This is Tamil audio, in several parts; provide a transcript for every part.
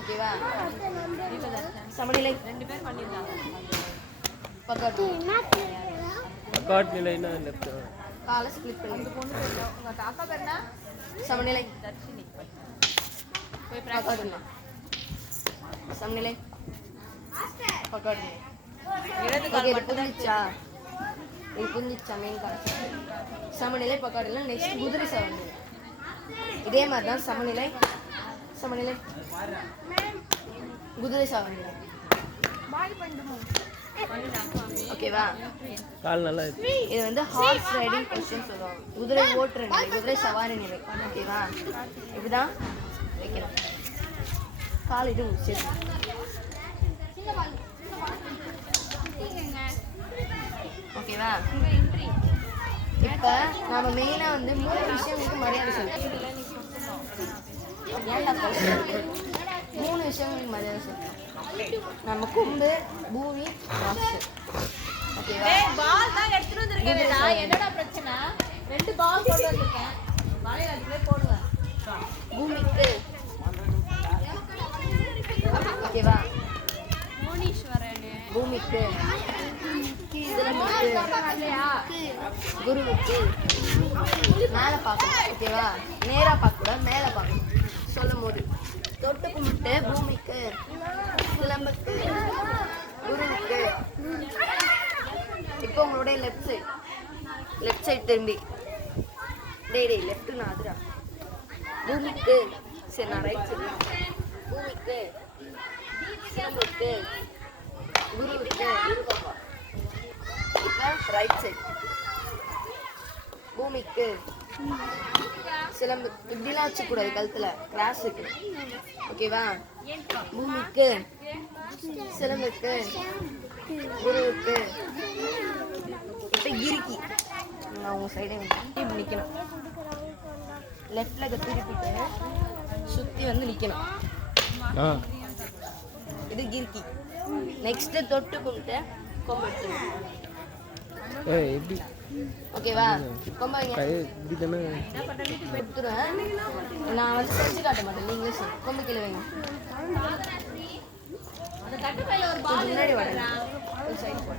ஓகேவா? சமநிலை 2 பேர் பண்ணிருக்காங்க. பக்காட் நிலைனா லெஃப்ட் காலை ஸ்ப்ளிட் பண்ணி அந்த பொண்ணு பேர் உங்க அக்கா பேர் என்ன? சமநிலை தர்ஷினி. போய் பக்காட் பிராக்டிஸ் சமநிலை பக்காட் இடது ஓகே கால் இது மட்டும் தான் புரிஞ்சிச்சா? இது புரிஞ்சிச்சா? மெயின் கான்செப்ட் சமநிலை பக்காடில் நெக்ஸ்ட் குதிரை சமநிலை. இதே மாதிரி தான் சமநிலை சமநிலை குதிரை சமநிலை. ஓகேவா? கால் நல்லா இருக்கு. இது வந்து ஹார்ஸ் ரைடிங் பொசிஷன் சொல்லுவாங்க. குதிரை ஓட்டுற நிலை, குதிரை சவாரி நிலை. ஓகேவா? இப்படிதான் வைக்கணும். கால் இது சேர்த்து. ஓகேவா? இப்போ நம்ம மெயினாக வந்து 3 விஷயங்களுக்கு மரியாதை சொல்லணும். ஏன்டா 3 விஷயங்களுக்கு மரியாதை சொல்லணும். நம்ம கொம்பு, பூமி, ராசு. ஓகேவா? டேய் பால் தான் எடுத்துட்டு வந்திருக்கேன்டா. என்னடா பிரச்சனை? 2 பால் கொண்டு வந்திருக்கேன். வாளையில அதுலயே போடுங்க. பூமிக்கு ஓகேவா? மோனீஸ்வரன் பூமிக்கு சிலம்புக்கு குருவுக்கு மேலே பார்க்கணும். ஓகேவா? நேராக பார்க்கக்கூடாது, மேலே பார்க்கணும். சொல்லும் போது தொட்டு கும்பிட்டு பூமிக்கு சிலம்புக்கு குருவுக்கு. இப்போ உங்களுடைய லெஃப்ட் சைடு திரும்பி டேய் லெஃப்ட் நான் அதுரா பூமிக்கு. சரி நான் ரைட் சைடு பூமிக்கு சிலம்புக்கு குருவுக்கு. இப்போ ரைட் சைடு பூமிக்கு சிலம்பு. இப்படிலாம் வச்சுக்கூடாது, கழுத்தில் கிராஸ் இருக்கு. ஓகேவா? பூமிக்கு சிலம்புக்கு குருவுக்கு. இப்போ கிறுக்கி நான் உங்கள் சைடே இப்படி நிற்கணும். லெஃப்டில் இதை திருப்பிட்டு சுற்றி வந்து நிற்கணும். இது கிறுக்கி. நெக்ஸ்ட்டு தொட்டு கும்பிட்டு கொம்பு எடுத்துக்கணும். எப்படி ஓகேவா? கொம்பு வைங்க. இப்படி தானே எடுத்துருவேன். நான் வந்து செஞ்சு காட்ட மாட்டேன், நீங்களே சொல்லு. கொம்பு கீழே வைங்க. அந்த தட்டு பையில ஒரு பால் முன்னாடி வாடா, ஒரு சைடு போட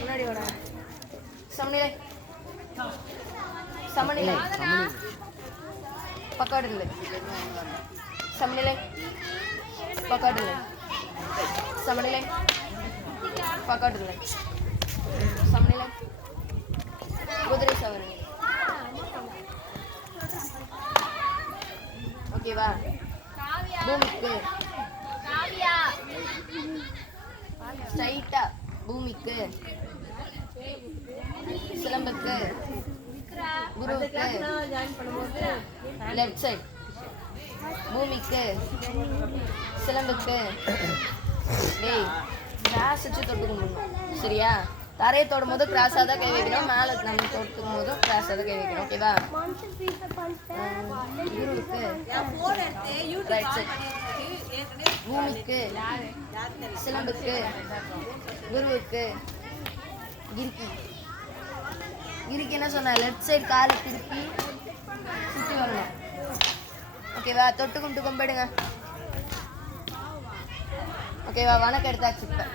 முன்னாடி வாடா. சமநிலை சமநிலை பக்காடு இல்லை. சமநிலை பக்காடு இல்லை. சமநிலை பக்காடு இல்லை. சமநிலை குதிரை சமநிலை. ஓகேவா? பூமிக்கு ஸ்ட்ரைட்டா பூமிக்கு சிலம்புக்கு குருவுக்கு ஜாயின் பண்ணும்போது லெஃப்ட் சைடு பூமிக்கு சிலம்புக்கு. டேய் கிராஸ் வச்சு தொட்டு கும்பிடணும். சரியா? தரையை தொடும் போது கிராஸாக தான் கை வைக்கணும். மேலே நம்ம தொட்டுக்கும் போதும் கிராஸாக தான் கை வைக்கணும். ஓகேவா? குருவுக்கு ரைட் சைடு பூமிக்கு சிலம்புக்கு குருவுக்கு கிறுக்கி. கிறுக்கி என்ன சொன்ன? லெஃப்ட் சைடு காலை திருப்பி சுற்றி வரணும். ஓகேவா? தொட்டு கும்பிட்டு கொம்பிடுங்க. ஓகேவா? வணக்கம் எடுத்தாச்சு இப்போ.